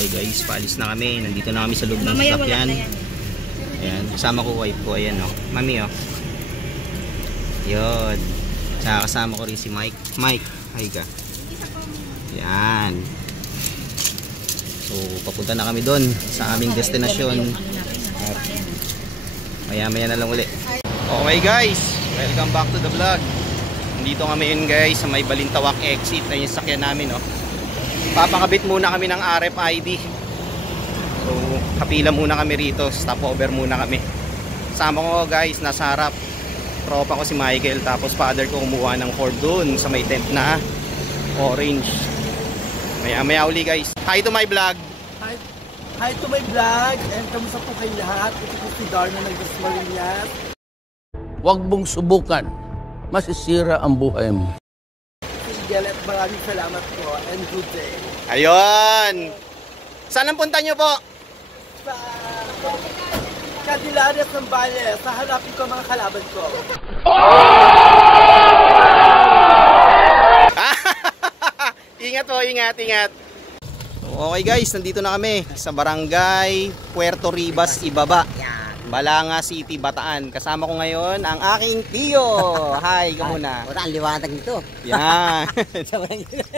Okay guys, paalis na kami. Nandito na kami sa loob ng sasakyan. Ayan, kasama ko wife ko. Ayan o, mami o. Yun. Tsaka kasama ko rin si Mike. Mike, hi ka. Ayan. So, papunta na kami doon sa aming destinasyon. At maya-maya na lang uli. Okay guys, welcome back to the vlog. Nandito kami yun guys sa may Balintawak exit na yung sakyan namin oh. Papakabit muna kami ng RFID. So kapila muna kami rito, stopover muna kami. Sama ko guys, nasa harap tropa ko si Michael, tapos father ko kumuha ng Ford dun sa may tent na orange. Maya uli guys. Hi to my vlog. Hi to my vlog, and kamusta po kayo lahat? Ito po si Darna ng Dasmariñas. Huwag mong subukan, masisira ang buhay mo. At maraming salamat po, and good day. Ayun! Saan ang punta nyo po? Sa Candelaria, Zambales, sa hanapin ko mga kalaban ko. Ingat po, ingat. Okay guys, nandito na kami sa barangay Puerto Ribas, Ibaba, Balanga City, Bataan. Kasama ko ngayon ang aking tiyo. Hi, ka muna. Wala, ang liwanag nito. Yan.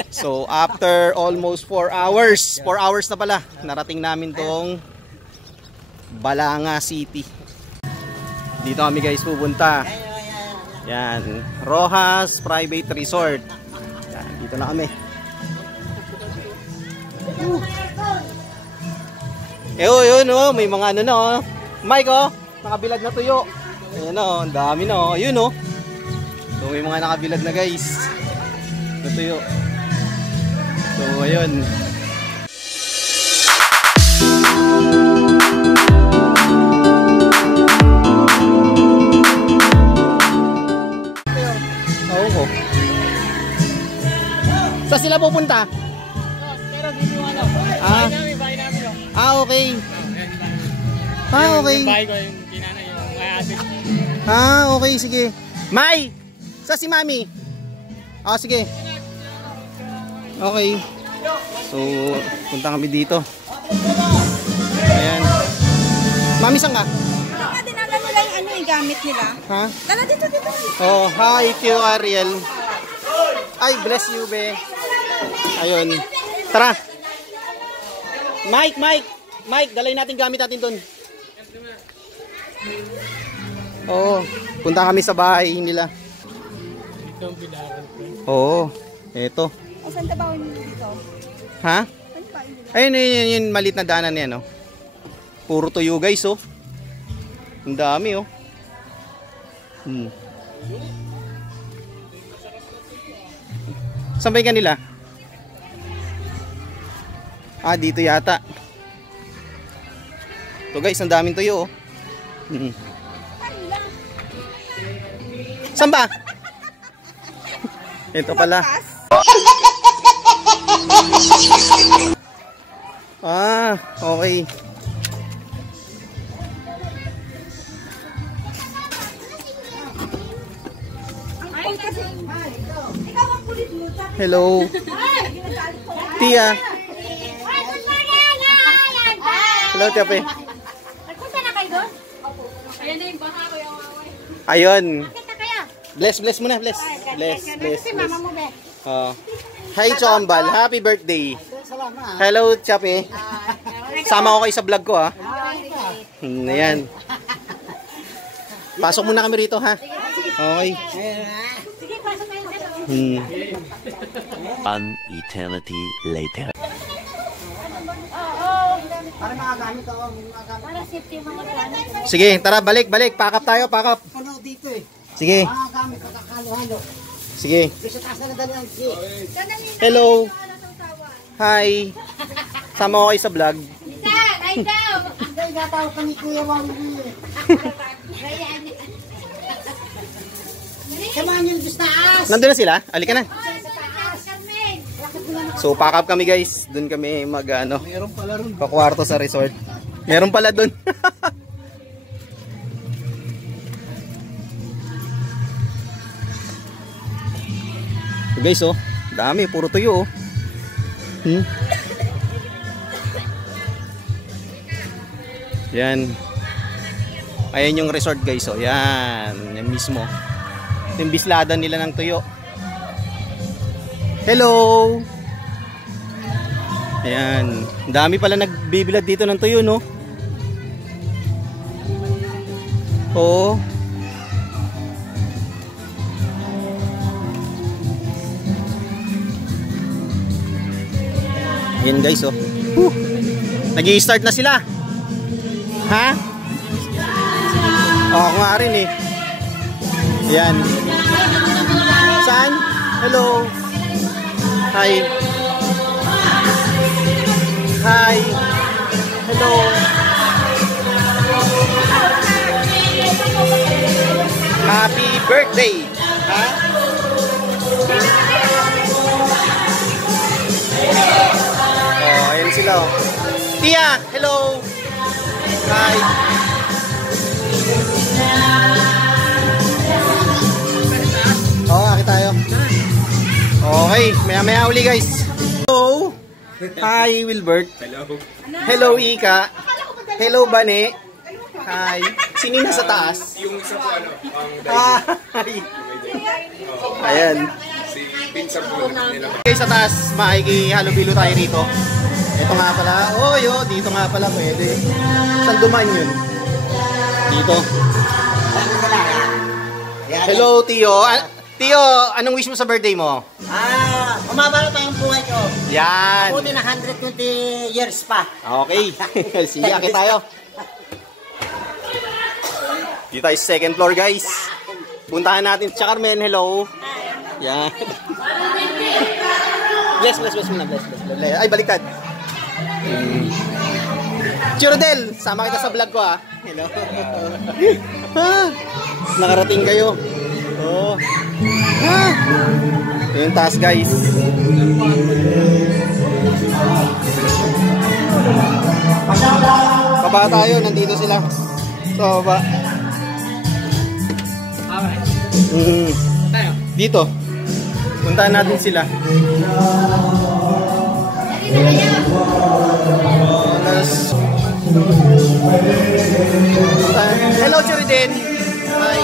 So after almost 4 hours, 4 hours na pala, narating namin tong Balanga City. Dito kami guys pupunta. Yan, Rojas Private Resort. Yan, dito na kami. Yun oh, may mga ano na oh. Mike oh, nakabilad na tuyo. Ayan oh, ang dami na oh. Ayun oh. So may mga nakabilad na guys. Na tuyo. So ayun. Oh. Saan sila pupunta? Okay. Okay, sige. May! Sa si Mami? Sige. Okay. So, punta kami dito. Ayan. Mami, saan ka? Dinala nila yung ano yung gamit nila. Ha? Dala dito. Oh, hi, Q Ariel. Ay, bless you, be. Ayun. Tara. Mike, dalhin natin gamit natin doon. Oo, punta kami sa bahay nila. Ito ang pilaran ko. Oo, eto. Saan tabaw nyo dito? Ha? Ayun, yun, maliit na daanan yan, oh. Puro tuyo, guys, oh. Ang dami, oh. Saan ba yung kanila? Dito yata. So guys, ang daming tuyo oh. Saan ba? Ito pala. Okay. Hello. Tia. Hello, Tiape. Nagpunta na kayo doon? Opo. Ayan na yung baha ko yung away. Ayun. Nakita kaya? Bless muna, bless. Si mama mo, be. Hi, Chombal. Happy birthday. Hello, Tiape. Sama ko kayo sa vlog ko, ha. Ayan. Pasok muna kami rito, ha. Okay. Sige, pasok kayo. An eternity later. Para makagamit ako. Para safety yung mga gamit. Sige, tara, balik. Pakap tayo, pakap. Ano dito eh. Sige. Makagamit ko kakalo-halo. Sige. Sa taas na dali ang si. Hello. Hi. Sama ko kayo sa vlog. Ay, daw. Hindi, natawag ka ni Kuya Wami. Samahan nyo sa taas. Nandun na sila? Alika na. So, pack up kami guys. Doon kami Meron pala ron. pakwarto sa resort. Meron pala doon. So guys, oh. Dami. Puro tuyo, oh. Yan. Ayan yung resort guys. Oh, yan. Yan mismo. Yung bislada nila ng tuyo. Hello! Ayan. Dami pala nagbibilad dito ng tuyo, no? Oo. Ayan guys, oh. Nag-i-start na sila. Ha? Oo, ako nga rin eh. Ayan. Saan? Hello. Hi. Hi. Hello. Happy birthday. Ha? Oh, ayan sila oh. Tia, hello. Hi. Oo, akit tayo. Okay, maya-maya uli guys. Hello. Hi, Wilbert. Hello. Hello, Ika. Hello, Bane. Hi. Sino yung nasa taas? Yung isa po Hi. Ayan. si Vincent po nila. Okay, sa taas, makikihalo-bilo tayo rito. Ito nga pala. Oh, yo, dito nga pala pwede. Saan dumaan yun? Dito. Hello, Tio. Tio, anong wish mo sa birthday mo? Umabala pa yung buhay ko. Yan. Buti na 120 years pa. Okay. Sige, akit tayo. Dito tayo sa second floor, guys. Puntahan natin si Carmen. Hello. Yan. Bless muna. Bless. Ay, baliktad. Chirodel, sama kita sa vlog ko ah. Hello. Nakarating kayo. Oh. Yung taas guys. Baba tayo, nandito sila. So, baba. Dito. Puntahan natin sila. Hello, Churidin. Hi.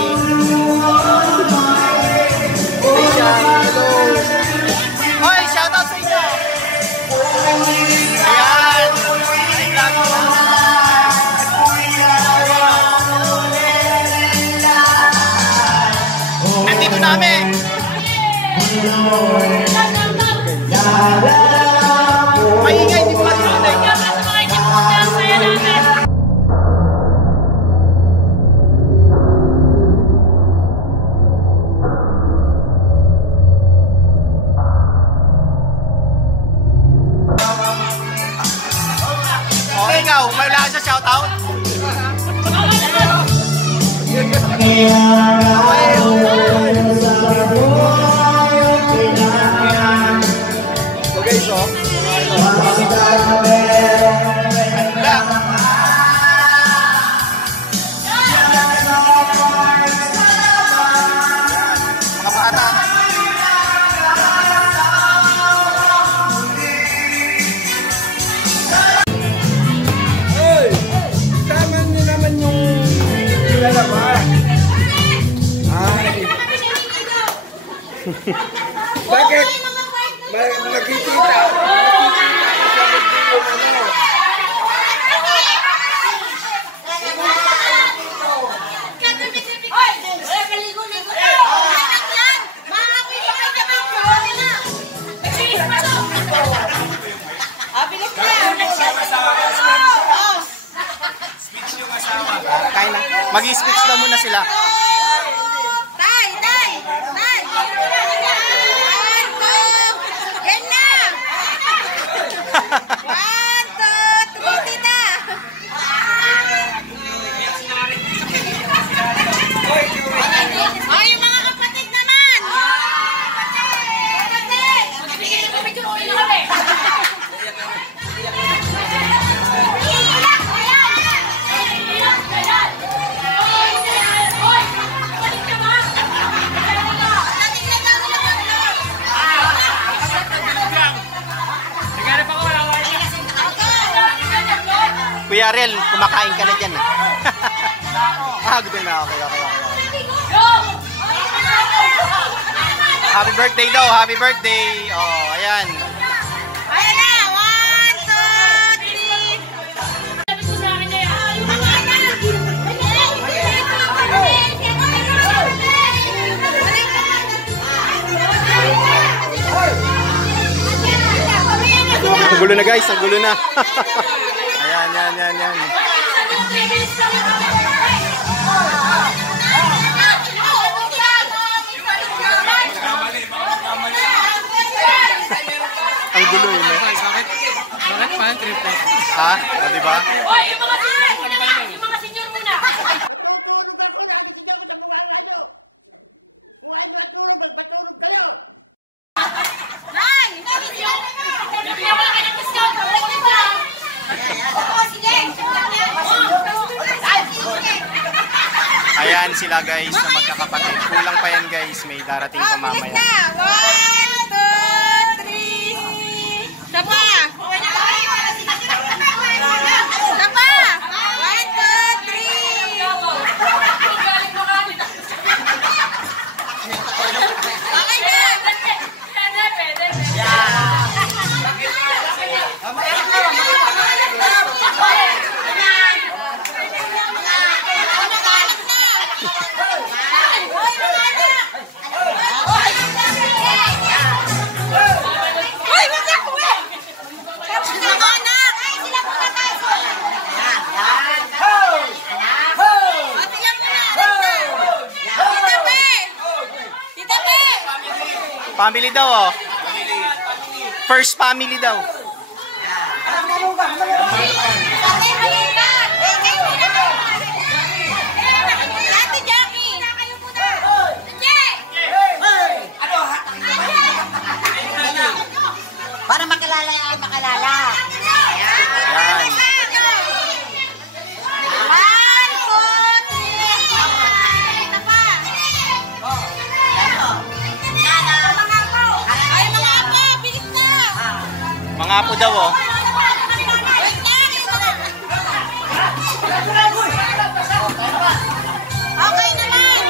Hello. Hoy, shoutout sa inyo. Ayan. Nandito namin. Maingay din pa rin. Okay, ikaw, may wala ka sa shoutout? So guys, oh. Bakit? Nakikita. Mag-i-speech na muna sila. Kuya Ariel, kumakain ka na dyan. Gusto na. Okay. Happy birthday daw. Happy birthday. Oh, ayan. Ayan na. 1, 2, 3. Ang gulo na guys, ang gulo na. Ayan. Ang gulo yun. Bakit pa? Triple. Ha? O, diba? Oy, yung mga senior muna. Yung mga senior muna. Ayan sila guys na magkakapatid. Kulang pa yan guys. May darating pa mamaya. 1, 2, 3. Sapa. Sapa. 1, 2, 3. Family daw oh. First family daw. Para makilala ay makalala. Ayan. Mga apo daw oh. Okay naman.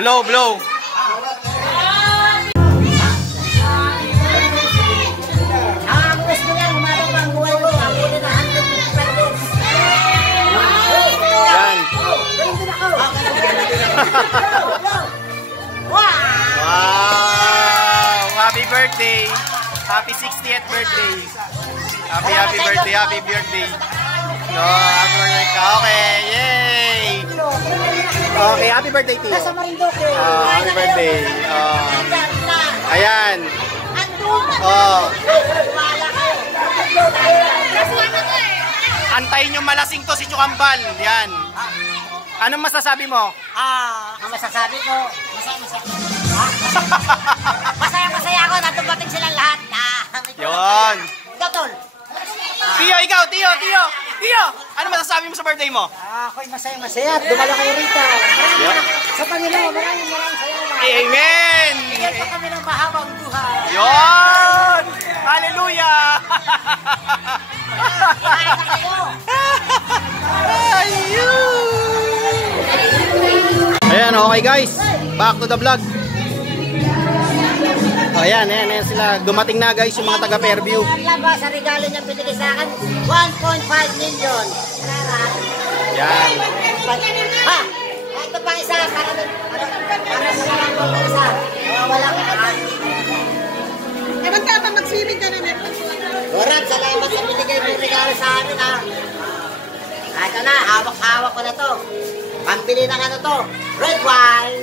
Blow, blow. Ang gusto niya, umabot ang buhay mo. Ang buhay na 125 days. Yan. Wow! Happy birthday! Happy 60th birthday! Happy birthday! Happy birthday! No, happy birthday ka. Okay, yay! happy birthday, Tio. Nasa Marinduque. Happy birthday. Ayan. Oh. Antayin yung malasing to si Chukambal. Yan. Anong masasabi mo? Ang masasabi ko, masaya ako na dumating silang lahat. Yun. Ikaw, Tol. Tio, ikaw, Tio. Ano masasabi mo sa birthday mo? Ako'y masaya at dumalo kayo rito. Sa Panginoon, maraming salamat. Amen! Bigyan po kami ng mahabang buhay. Yun! Hallelujah! Ayan, okay guys. Back to the vlog. Ayan sila. Dumating na guys yung mga taga Fairview. Laba sa regalo niya pinigay sa akin, 1.5 million. Yan. Ha! Ito pang isa, para sa isa. Wala ko pa. Ba't ka pa mag-swimming ka na meron? Dorab, salamat sa binigay mong regalo sa amin, ha. Ito na, hawak-hawak ko na to. Pambili ng ano to, red wine.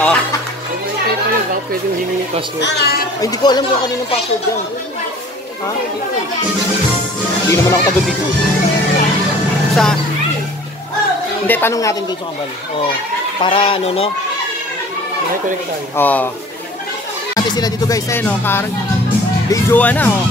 Oh. Pwedeng himingi password. Ay, hindi ko alam kung kaninong password yan. Ha? Hindi naman ako taga dito. Hindi, tanong natin dito Kambal. Oh, para ano, no? May connect tayo. Oh. Natin sila dito guys, ayun, no? Videoan na, oh.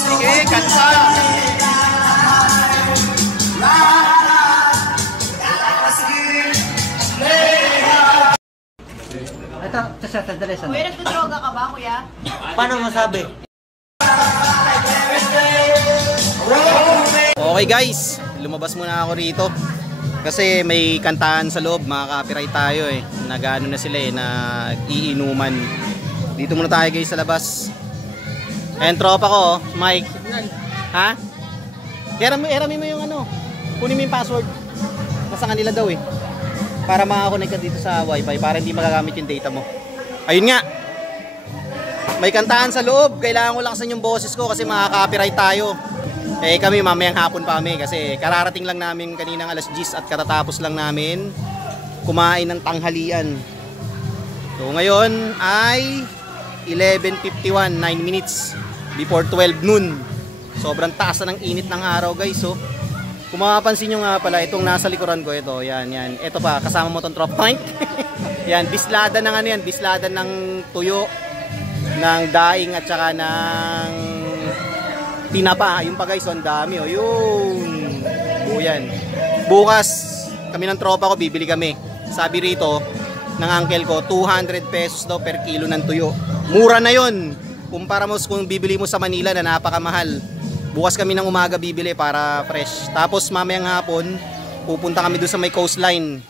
Sige, kanta! Ito sa tandali sa. Kuya, nagdodroga ka ba, kuya? Paano masabi? Okay guys, lumabas muna ako rito. Kasi may kantahan sa loob, makaka-copyright tayo eh. Nag-ano na sila eh, nag-iinuman. Dito muna tayo guys sa labas. Ayan, tropa ko, oh, Mike. Ha? Erami mo yung ano, kunin mo yung password. Nasa kanila daw eh. Para makakonect ka dito sa wifi, para hindi magagamit yung data mo. Ayun nga. May kantahan sa loob, kailangan ko laksan yung boses ko kasi makaka-copyright tayo. Eh kami mamayang hapon pa kami kasi kararating lang namin kaninang alas 10 at katatapos lang namin kumain ng tanghalian. So ngayon ay 11:51, 9 minutes before 12 noon. Sobrang taas na ng init ng araw guys. So kung mapapansin nyo nga pala itong nasa likuran ko, ito, yan. Ito pa, kasama mo itong trop tank. Yan, bislada ng ano yan, bislada ng tuyo, ng daing at saka ng tinapa. Yung pa guys, ang dami, oh, yun. O yan. Bukas, kami ng tropa ko, bibili kami. Sabi rito, ng uncle ko, 200 pesos daw per kilo ng tuyo. Mura na yun. Kumpara mo kung bibili mo sa Manila na napakamahal. Bukas kami ng umaga bibili para fresh. Tapos mamayang hapon, pupunta kami doon sa may coastline.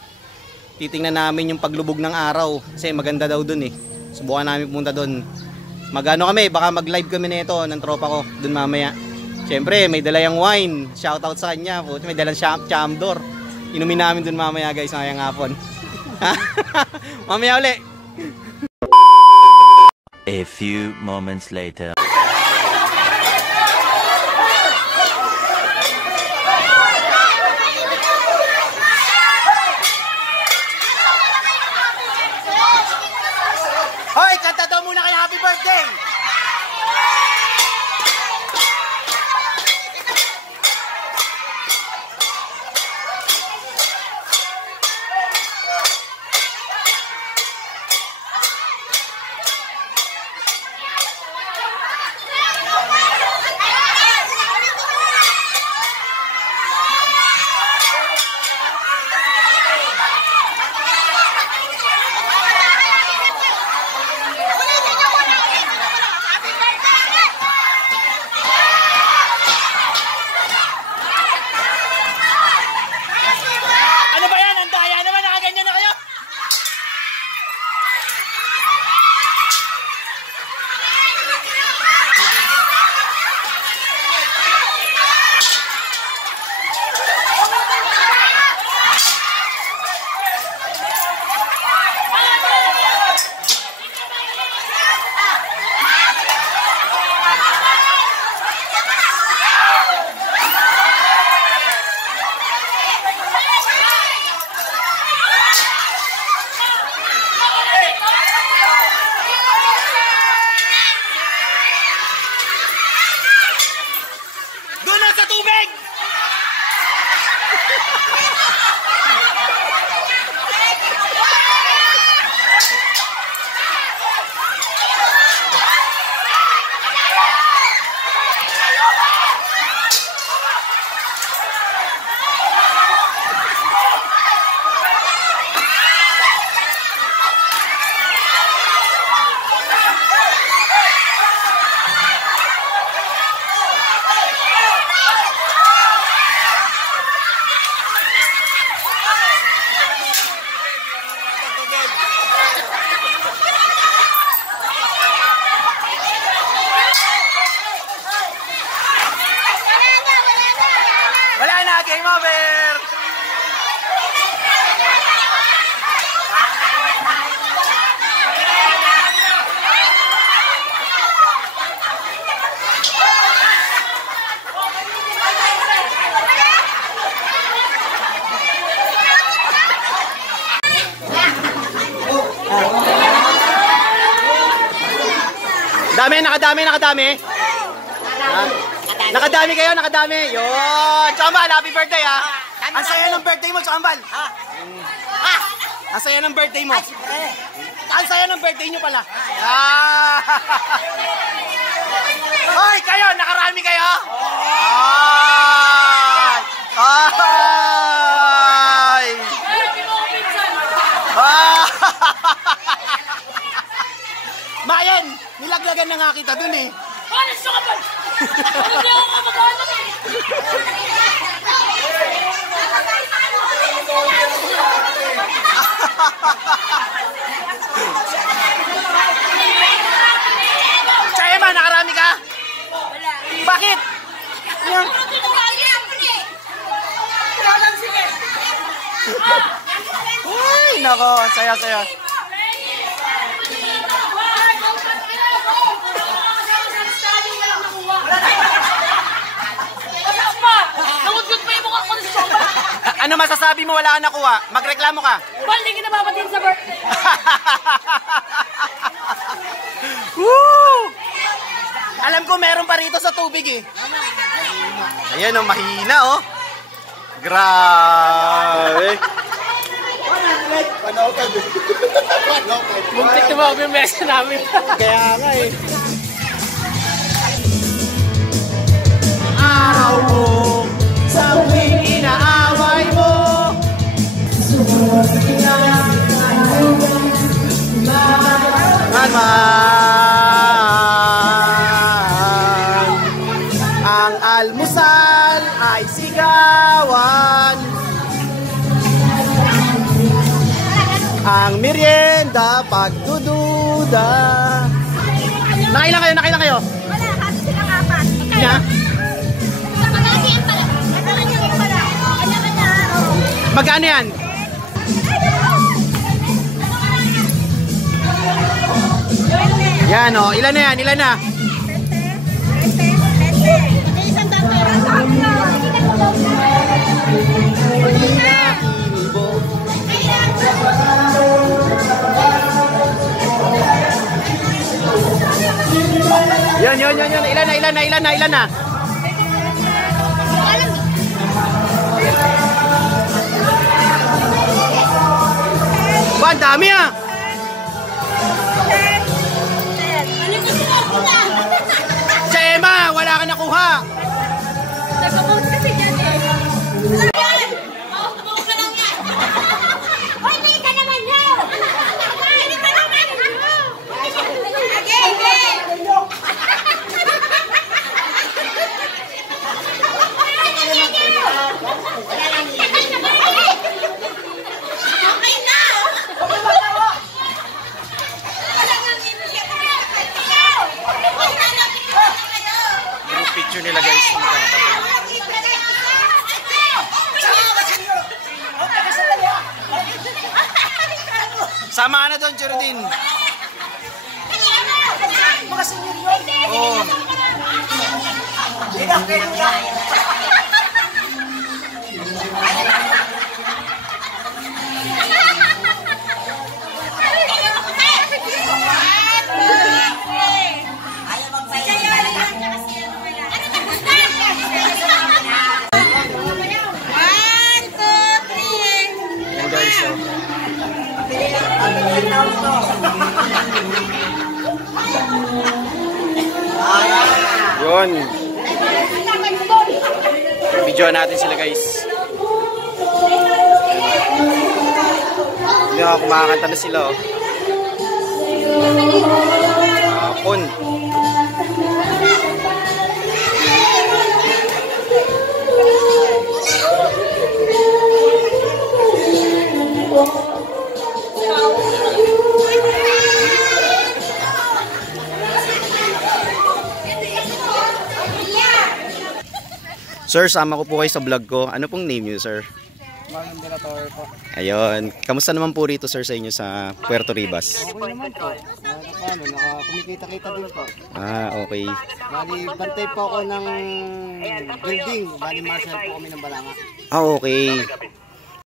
Titingnan namin yung paglubog ng araw. Kasi maganda daw doon eh. Subukan namin pumunta doon. Magano kami, baka mag-live kami nito ng tropa ko doon mamaya. Siyempre, may dalayang wine. Shoutout sa kanya. May dalang chamdor. Inumin namin doon mamaya guys, mamayang hapon. Mamaya uli. A few moments later. Hoy, kanta daw muna kay happy birthday! Game over! Nakadami. Nakadami kayo, nakadami. Yun. Chambal, happy birthday ha. Ang saya ng birthday mo, Chambal. Ang saya ng birthday mo. Ang saya ng birthday nyo pala. Hoy, kayo, nakarami kayo. Mayan, nilaglagan na nga kita dun eh. Ano siya ka ba? Ano niya ako mag-ano eh? Chayema, nakarami ka? Wala. Bakit? Uy, nako, saya. Ano masasabi mo, wala ka nakuha? Magreklamo ka? Hindi kita papatin sa birthday. Woo! Alam ko meron pa rito sa tubig eh. Ayan oh, mahina oh. Grabe. Muntik na ba yung mesa namin? Kaya nga eh. Araw mo, sa tuwing inaaway mo. Ang almusal ay sigawan. Ang merienda pagdududa. Nakailan kayo? Wala, hato silang apat. Yeah. Magkano yan? Yan o, ilan na yan? Ilan na? Yan. Ilan na? Ba, ang dami ah! Chema, wala ka nakuha! Nag-vote kasi dyan eh. Mauto ka lang yan. Hoy, may ka naman yan! Hindi ka naman! Okay. Picture nila guys. Sama na doon, Geraldine. Oh. Yun. Video natin sila guys. Hindi ako kumakanta na sila oh. Hapon. Sir, sama ko po kayo sa vlog ko. Ano pong name niyo, sir? Marlon de la Torre po. Ayun. Kamusta naman po rito, sir, sa inyo sa Puerto Ribas? Okay naman po. Kumikita-kita din po. Ah, okay. Bali, bantay po ako ng building. Bali, marshal po kami ng Balanga. Ah, okay.